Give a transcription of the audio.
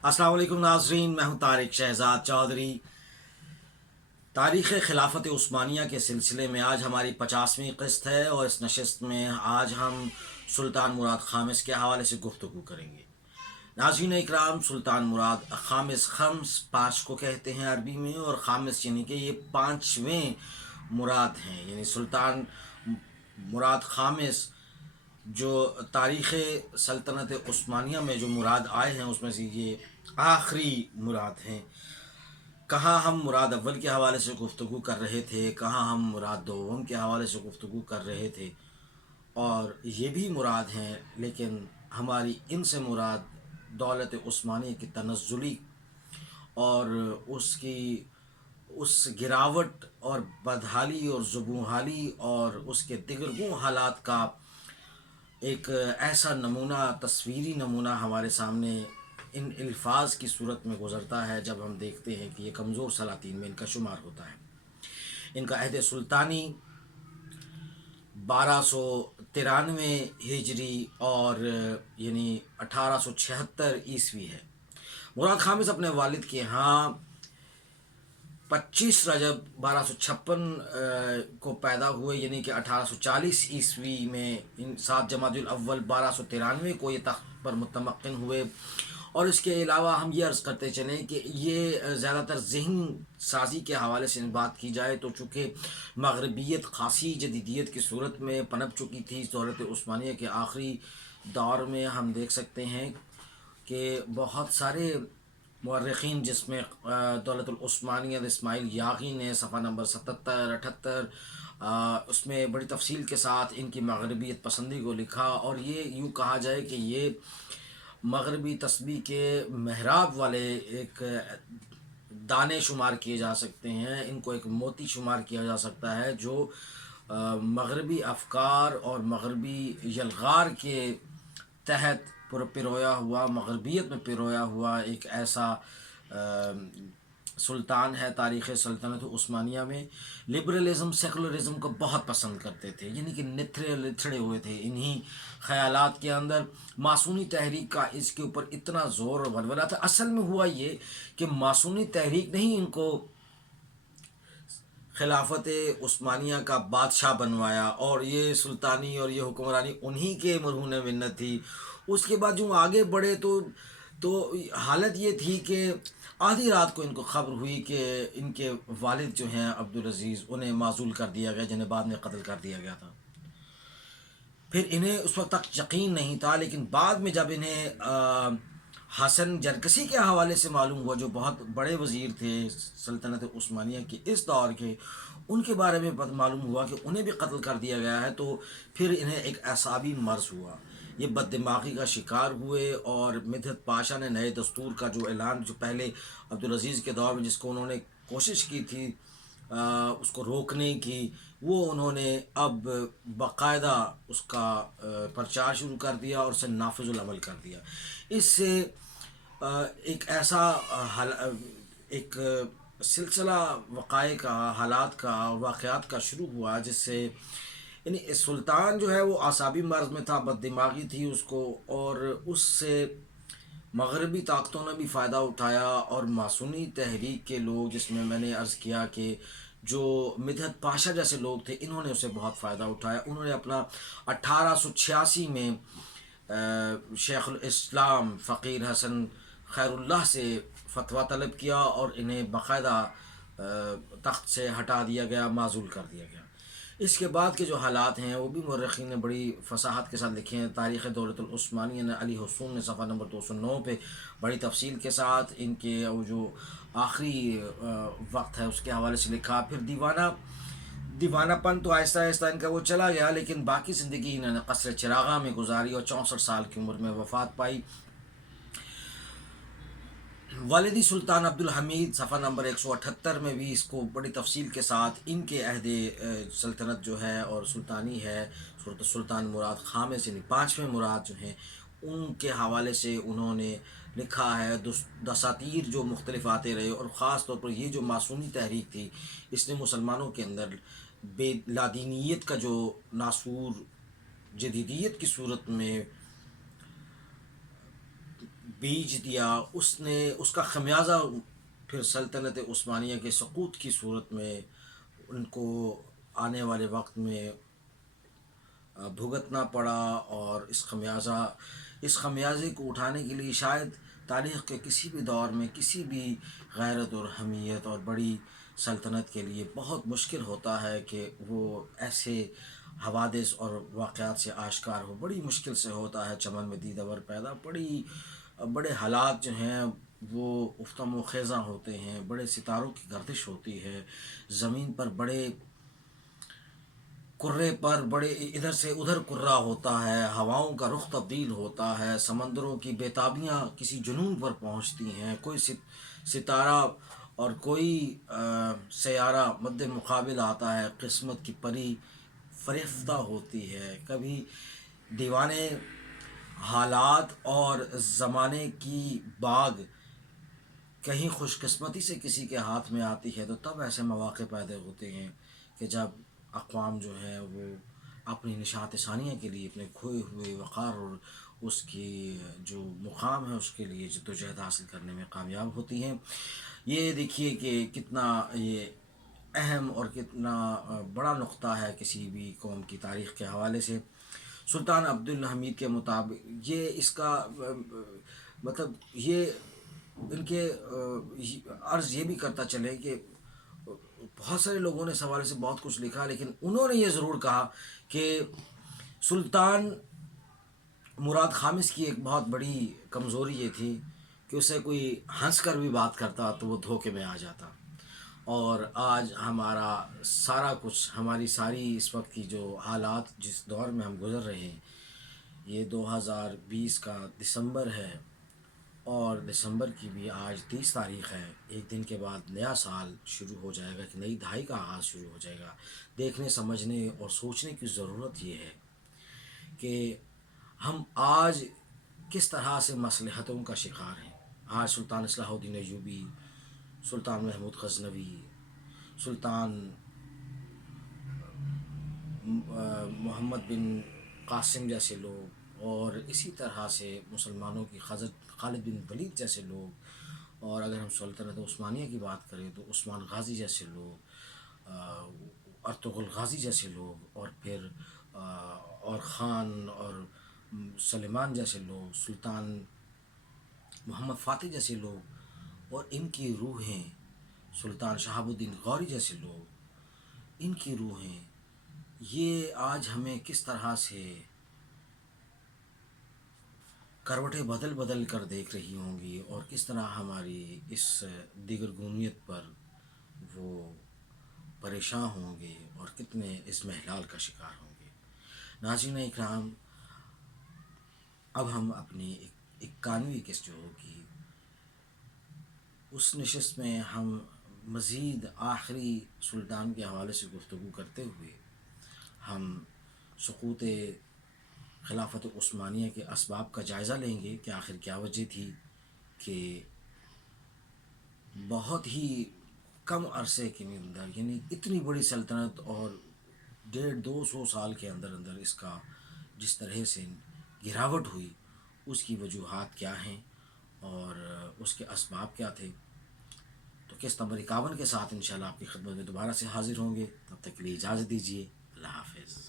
अस्सलाम वालेकुम नाजरीन, मैं हूं तारिक शहजाद चौधरी। तारीख़ खिलाफत उस्मानिया के सिलसिले में आज हमारी 50वीं किस्त है और इस नशिस्त में आज हम सुल्तान मुराद ख़ामिस के हवाले से गुफ्तगू करेंगे। नाज़रीन इकराम, सुल्तान मुराद ख़ामिस खम्स पाँच को कहते हैं अरबी में, और ख़ामिस यानी कि ये पाँचवें मुराद हैं। यानी सुल्तान मुराद ख़ामिस जो तारीख़ सल्तनत उस्मानिया में जो मुराद आए हैं उसमें से ये आखिरी मुराद हैं। कहाँ हम मुराद अव्वल के हवाले से गुफ्तगू कर रहे थे, कहाँ हम मुराद दोम के हवाले से गुफ्तगू कर रहे थे, और ये भी मुराद हैं, लेकिन हमारी इनसे मुराद दौलत उस्मानिया की तनज़्ज़ुली और उसकी उस गिरावट और बदहाली और ज़ुबूहाली और उसके दिगरगूं हालात का एक ऐसा नमूना, तस्वीरी नमूना हमारे सामने इन अल्फाज की सूरत में गुज़रता है जब हम देखते हैं कि ये कमज़ोर सलातीन में इनका शुमार होता है। इनका अहद सुल्तानी 1293 हिजरी और यानी 1876 ईस्वी है। मुराद ख़ामिस अपने वालिद के यहाँ 25 रजब 1256 को पैदा हुए, यानी कि 1840 ईस्वी में। इन 7 जमादुल अव्वल 1293 को ये तख्त पर मुतमक्किन हुए। और इसके अलावा हम ये अर्ज़ करते चलें कि ये ज़्यादातर ज़हन साजी के हवाले से बात की जाए तो चूँकि मग़रिबियत ख़ासी जदीदियत की सूरत में पनप चुकी थी इस दौलत उस्मानिया के आखिरी दौर में, हम देख सकते हैं कि बहुत सारे मौर्रिख़ीन जिसमें दौलतुल उस्मानिया इस्माइल याग़ी ने सफ़ा नंबर 77-78 उसमें बड़ी तफसील के साथ इनकी मग़रिबियत पसंदी को लिखा। और ये यूँ कहा जाए कि ये मग़रिबी तस्बीह के महराब वाले एक दाने शुमार किए जा सकते हैं, इनको एक मोती शुमार किया जा सकता है जो मग़रिबी अफ़कार और मग़रिबी यलगार के तहत पिरोया हुआ, मग़रिबियत में पिरोया हुआ एक ऐसा सुल्तान है। तारीख़ सल्तनत उस्मानिया में लिबरलिज़म सेकुलरिज़म को बहुत पसंद करते थे, यानी कि निथरे लिथड़े हुए थे इन्हीं ख़यालात के अंदर। मासूनी तहरीक का इसके ऊपर इतना ज़ोर और वलवला था। असल में हुआ ये कि मासूनी तहरीक ने ही इनको खिलाफत उस्मानिया का बादशाह बनवाया, और ये सुल्तानी और ये हुक्मरानी उन्हीं के मरहून मिन्नत थी। उसके बाद जो आगे बढ़े तो हालत ये थी कि आधी रात को इनको खबर हुई कि इनके वालिद जो हैं अब्दुल अज़ीज़, उन्हें माज़ूल कर दिया गया, जिन्हें बाद में कत्ल कर दिया गया था। फिर इन्हें उस वक्त तक यकीन नहीं था, लेकिन बाद में जब इन्हें हसन जरकसी के हवाले से मालूम हुआ, जो बहुत बड़े वज़ीर थे सल्तनत उस्मानिया के इस दौर के, उनके बारे में मालूम हुआ कि उन्हें भी कत्ल कर दिया गया है, तो फिर इन्हें एक असाबी मर्ज़ हुआ। ये बददिमागी का शिकार हुए और मिदहत पाशा ने नए दस्तूर का जो ऐलान, जो पहले अब्दुल अज़ीज़ के दौर में जिसको उन्होंने कोशिश की थी उसको रोकने की, वो उन्होंने अब बाकायदा उसका प्रचार शुरू कर दिया और उसे नाफिजुल अमल कर दिया। इससे एक ऐसा एक सिलसिला वक़ाए का, हालात का, वाक़यात का शुरू हुआ जिससे यानी सुल्तान जो है वो आसाबी मर्ज़ में था, बददिमागी थी उसको, और उससे मग़रिबी ताकतों ने भी फ़ायदा उठाया। और मासूनी तहरीक के लोग, जिसमें मैंने अर्ज़ किया कि जो मिदहत पाशा जैसे लोग थे, इन्होंने उसे बहुत फ़ायदा उठाया। उन्होंने अपना 1886 में शेखुल इस्लाम फ़कीर हसन खैरुल्लाह से फतवा तलब किया और इन्हें बाकायदा तख्त से हटा दिया गया, माज़ूल कर दिया गया। इसके बाद के जो हालात हैं वो भी मौर्रिख़ीन ने बड़ी फसाहत के साथ लिखे हैं। तारीख़ दौलतुल उस्मानिया ने अली हुसून ने सफ़ा नंबर 209 पे बड़ी तफसील के साथ इनके वो जो आखिरी वक्त है उसके हवाले से लिखा। फिर दीवानापन तो आहिस्ता आहिस्ता इनका वो चला गया, लेकिन बाकी ज़िंदगी इन्होंने क़स्र चिरागा में गुजारी और 64 साल की उम्र में वफ़ात पाई। वालिदी सुल्तान अब्दुल हमीद सफ़ा नंबर 178 में भी इसको बड़ी तफसील के साथ इनके अहद सल्तनत जो है और सुल्तानी है, सुल्तान मुराद ख़ामिस यानी पाँचवें मुराद जो हैं, उनके हवाले से उन्होंने लिखा है। दसातीर जो मुख्तलिफ आते रहे, और ख़ास तौर पर ये जो मासूनी तहरीक थी, इसने मुसलमानों के अंदर बेलादीनियत का जो नासूर जदीदियत की सूरत में بیج دیا، اس کا خمیازہ پھر سلطنت عثمانیہ کے سقوط کی صورت میں ان کو آنے والے وقت میں بھگتنا پڑا، اور اس خمیازے کو اٹھانے کے لیے شاید تاریخ کے کسی بھی دور میں کسی بھی غیرت اور حمیت اور بڑی سلطنت کے لیے بہت مشکل ہوتا ہے کہ وہ ایسے حوادث اور واقعات سے آشکار ہو، بڑی مشکل سے ہوتا ہے۔ چمن میں دیدہ ور پیدا، بڑے حالات جو ہیں وہ افتم و خیزاں ہوتے ہیں، بڑے ستاروں کی گردش ہوتی ہے، زمین پر بڑے کرے پر بڑے ادھر سے ادھر کرا ہوتا ہے، ہواؤں کا رخ تبدیل ہوتا ہے، سمندروں کی بیتابیاں کسی جنون پر پہنچتی ہیں، کوئی ستارہ اور کوئی سیارہ مد مقابل آتا ہے، قسمت کی پری فریفتہ ہوتی ہے، کبھی دیوانے حالات اور زمانے کی باغ کہیں خوش قسمتی سے کسی کے ہاتھ میں آتی ہے، تو تب ایسے مواقع پیدا ہوتے ہیں کہ جب اقوام جو ہیں وہ اپنی نشاط ثانیہ کے لیے، اپنے کھوئے ہوئے وقار اور اس کی جو مقام ہے اس کے لیے جدوجہد حاصل کرنے میں کامیاب ہوتی ہیں۔ یہ دیکھیے کہ کتنا یہ اہم اور کتنا بڑا نقطہ ہے کسی بھی قوم کی تاریخ کے حوالے سے۔ سلطان عبدالحمید کے مطابق یہ اس کا مطلب یہ ان کے عرض یہ بھی کرتا چلے کہ بہت سارے لوگوں نے اس حوالے سے بہت کچھ لکھا، لیکن انہوں نے یہ ضرور کہا کہ سلطان مراد خامس کی ایک بہت بڑی کمزوری یہ تھی کہ اسے کوئی ہنس کر بھی بات کرتا تو وہ دھوکے میں آ جاتا، اور آج ہمارا سارا کچھ، ہماری ساری اس وقت کی جو حالات جس دور میں ہم گزر رہے ہیں، یہ 2020 کا دسمبر ہے، اور دسمبر کی بھی آج 30 تاریخ ہے، ایک دن کے بعد نیا سال شروع ہو جائے گا، کہ نئی دہائی کا آغاز شروع ہو جائے گا۔ دیکھنے سمجھنے اور سوچنے کی ضرورت یہ ہے کہ ہم آج کس طرح سے مصلحتوں کا شکار ہیں۔ آج سلطان اصلاح الدین ایوبی، سلطان محمود غزنوی، سلطان محمد بن قاسم جیسے لوگ، اور اسی طرح سے مسلمانوں کی خالد بن ولید جیسے لوگ، اور اگر ہم سلطنت عثمانیہ کی بات کریں تو عثمان غازی جیسے لوگ، ارطغرل غازی جیسے لوگ، اور پھر اور خان اور سلیمان جیسے لوگ، سلطان محمد فاتح جیسے لوگ، اور ان کی روحیں، سلطان شہاب الدین غوری جیسے لوگ، ان کی روحیں یہ آج ہمیں کس طرح سے کروٹیں بدل بدل کر دیکھ رہی ہوں گی، اور کس طرح ہماری اس دیگر گونیت پر وہ پریشان ہوں گے، اور کتنے اس محلال کا شکار ہوں گے۔ ناظرین اکرام، اب ہم اپنی 91ویں قسط جو ہوگی اس نشست میں ہم مزید آخری سلطان کے حوالے سے گفتگو کرتے ہوئے ہم سقوط خلافت عثمانیہ کے اسباب کا جائزہ لیں گے کہ آخر کیا وجہ تھی کہ بہت ہی کم عرصے کے اندر، یعنی اتنی بڑی سلطنت، اور 150-200 سال کے اندر اندر اس کا جس طرح سے گراوٹ ہوئی، اس کی وجوہات کیا ہیں اور اس کے اسباب کیا تھے۔ تو قسط نمبر 51 کے ساتھ انشاءاللہ آپ کی خدمت میں دوبارہ سے حاضر ہوں گے، تب تک کے لیے اجازت دیجیے۔ اللہ حافظ۔